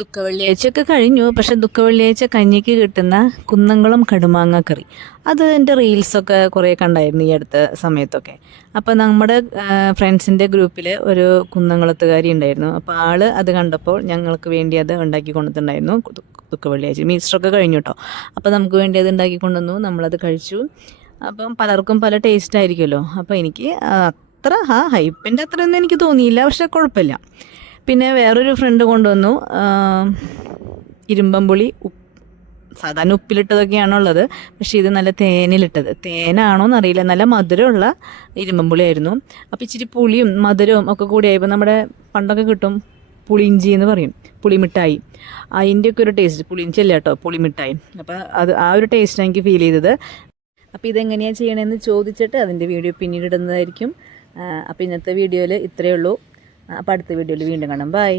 ദുഃഖവെള്ളിയാഴ്ചയൊക്കെ കഴിഞ്ഞു. പക്ഷെ ദുഃഖവെള്ളിയാഴ്ച കഞ്ഞിക്ക് കിട്ടുന്ന കുന്നംകുളം കടുമാങ്ങ കറി, അത് എൻ്റെ റീൽസൊക്കെ കുറേ കണ്ടായിരുന്നു ഈ അടുത്ത സമയത്തൊക്കെ. അപ്പോൾ നമ്മുടെ ഫ്രണ്ട്സിൻ്റെ ഗ്രൂപ്പിൽ ഒരു കുന്നംകുളത്തുകാരി ഉണ്ടായിരുന്നു. അപ്പോൾ ആൾ അത് കണ്ടപ്പോൾ ഞങ്ങൾക്ക് വേണ്ടി അത് ഉണ്ടാക്കി കൊണ്ടുവന്നിട്ടുണ്ടായിരുന്നു. ദുഃഖവെള്ളിയാഴ്ച മീസ്റ്ററൊക്കെ കഴിഞ്ഞു കേട്ടോ. അപ്പോൾ നമുക്ക് വേണ്ടി അത് ഉണ്ടാക്കി കൊണ്ടുവന്നു, നമ്മളത് കഴിച്ചു. അപ്പം പലർക്കും പല ടേസ്റ്റ് ആയിരിക്കുമല്ലോ. അപ്പോൾ എനിക്ക് അത്ര ഹൈപ്പിൻ്റെ അത്രയൊന്നും എനിക്ക് തോന്നിയില്ല, പക്ഷെ കുഴപ്പമില്ല. പിന്നെ വേറൊരു ഫ്രണ്ട് കൊണ്ടുവന്നു ഇരുമ്പമ്പുളി സാധാരണ ഉപ്പിലിട്ടതൊക്കെയാണുള്ളത്, പക്ഷേ ഇത് നല്ല തേനിലിട്ടത്. തേനാണോ എന്നറിയില്ല, നല്ല മധുരമുള്ള ഇരുമ്പമ്പുളി ആയിരുന്നു. അപ്പോൾ ഇച്ചിരി പുളിയും മധുരവും ഒക്കെ കൂടിയായപ്പോൾ നമ്മുടെ പണ്ടൊക്കെ കിട്ടും പുളിയിഞ്ചി എന്ന് പറയും, പുളിമിഠായി, അതിൻ്റെയൊക്കെ ഒരു ടേസ്റ്റ്. പുളിയിഞ്ചി അല്ല കേട്ടോ, പുളിമിഠായി. അപ്പോൾ അത് ആ ഒരു ടേസ്റ്റാണ് എനിക്ക് ഫീൽ ചെയ്തത്. അപ്പോൾ ഇതെങ്ങനെയാണ് ചെയ്യണമെന്ന് ചോദിച്ചിട്ട് അതിൻ്റെ വീഡിയോ പിന്നീട് ഇടുന്നതായിരിക്കും. അപ്പോൾ ഇന്നത്തെ വീഡിയോയിൽ ഇത്രയേ ഉള്ളൂ. അപ്പോൾ അടുത്ത വീഡിയോയിൽ വീണ്ടും കാണാം. ബൈ.